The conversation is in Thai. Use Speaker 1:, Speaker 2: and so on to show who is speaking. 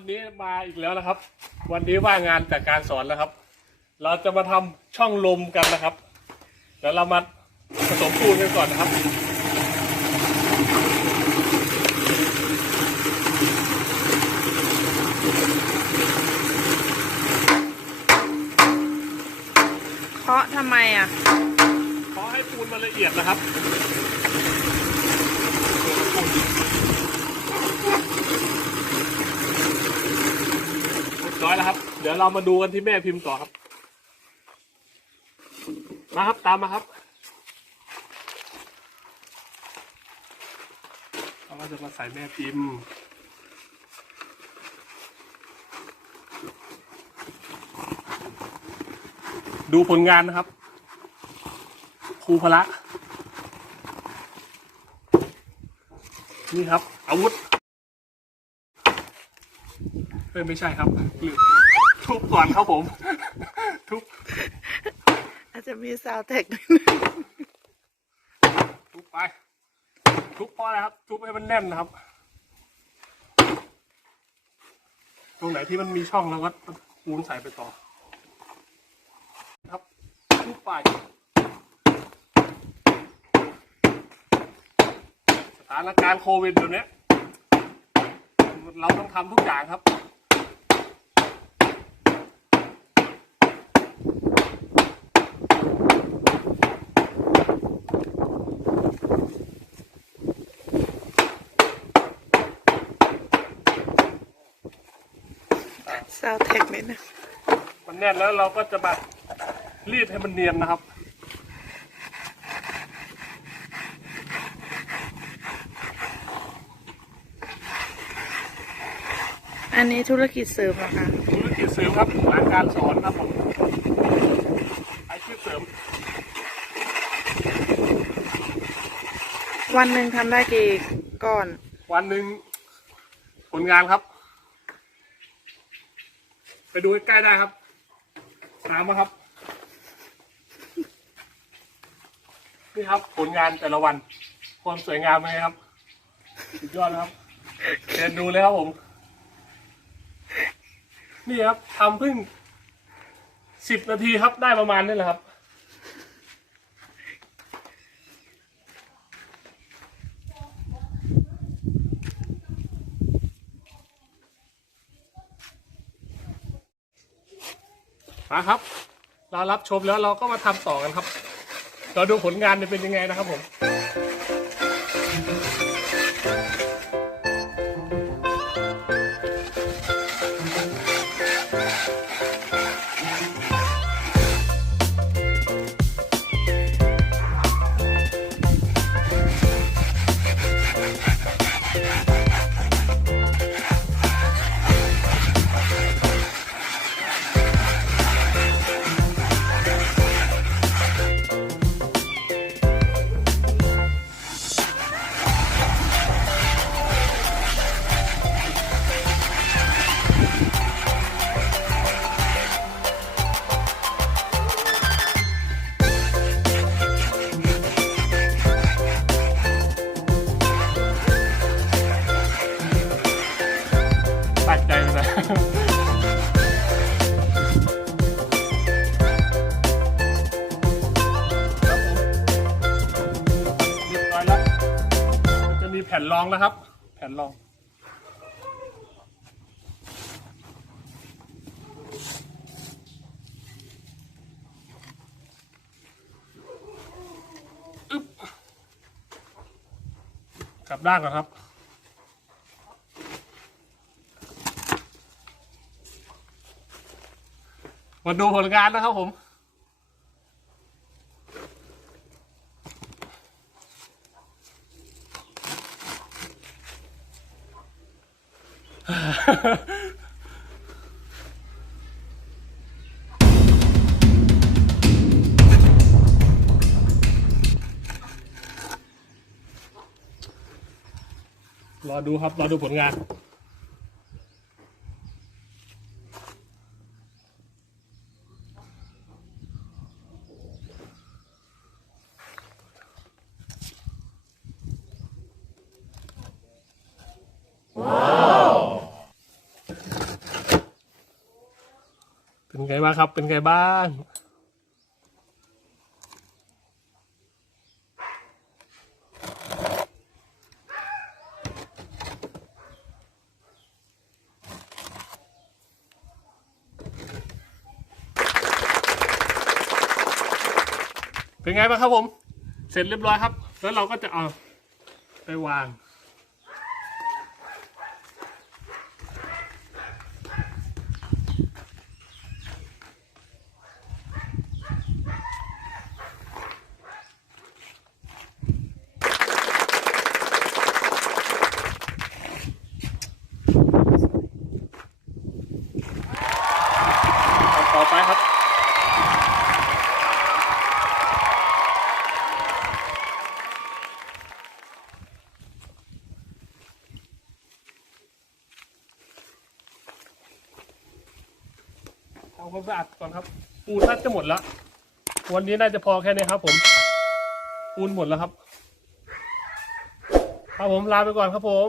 Speaker 1: วันนี้มาอีกแล้วนะครับ วันนี้ว่างงานจากการสอนแล้วครับ เราจะมาทำช่องลมกันนะครับเดี๋ยวเรามาผสมปูนกันก่อนนะครับ
Speaker 2: เพราะทำไมอะ
Speaker 1: ขอให้ปูนมันละเอียดนะครับ ร้อยแล้วครับ เดี๋ยวเรามาดูกันที่แม่พิมพ์ต่อครับ มาครับตามมาครับเราก็จะมาใส่แม่พิมพ์ดูผลงานนะครับ ครูพละ นี่ครับ อาวุธ เอ้ยไม่ใช่ครับหรือทุบก่อนครับผม ทุบ
Speaker 2: อาจจะมีซาวด์แทก
Speaker 1: ทุบไป ทุบพอแล้วครับ ทุบให้มันแน่นนะครับ ตรงไหนที่มันมีช่องเราก็ปูนใส่ไปต่อ ครับทุบไปสถานการณ์โควิดเดี๋ยวนี้เราต้องทำทุกอย่างครับ
Speaker 2: ซาวด์แทกนิดนึง
Speaker 1: มันแน่นแล้วเราก็จะมารีดให้มันเนียนนะครับ
Speaker 2: อันนี้ธุรกิจเสริมเหรอคะ
Speaker 1: ธุรกิจเสริมครับหลังการสอนครับผมอาชีพเสริม
Speaker 2: วันหนึ่งทำได้กี่ก้อน
Speaker 1: วันหนึ่งผลงานครับ ไปดูใกล้ได้ครับตามมาครับ นี่ครับผลงานแต่ละวัน ความสวยงามเป็นไงครับ สุดยอดนะครับเรียนดูเลยครับผม นี่ครับทำเพิ่งสิบนาทีครับได้ประมาณนี้แหละครับ มาครับ เรารับชมแล้วเราก็มาทำต่อกันครับ เราดูผลงานจะเป็นยังไงนะครับผม แผ่นรองนะครับ แผ่นรอง กลับด้านก่อนครับมาดูผลงานนะครับผม รอดูครับ รอดูผลงาน เป็นไงบ้างครับ เป็นไงบ้างเป็นไงบ้างครับผม เสร็จเรียบร้อยครับ แล้วเราก็จะเอาไปวาง ทำความสะอาดก่อนครับปูนน่าจะหมดแล้ววันนี้น่าจะพอแค่นี้ครับ ผมปูนหมดแล้วครับ ครับผมลาไปก่อนครับผม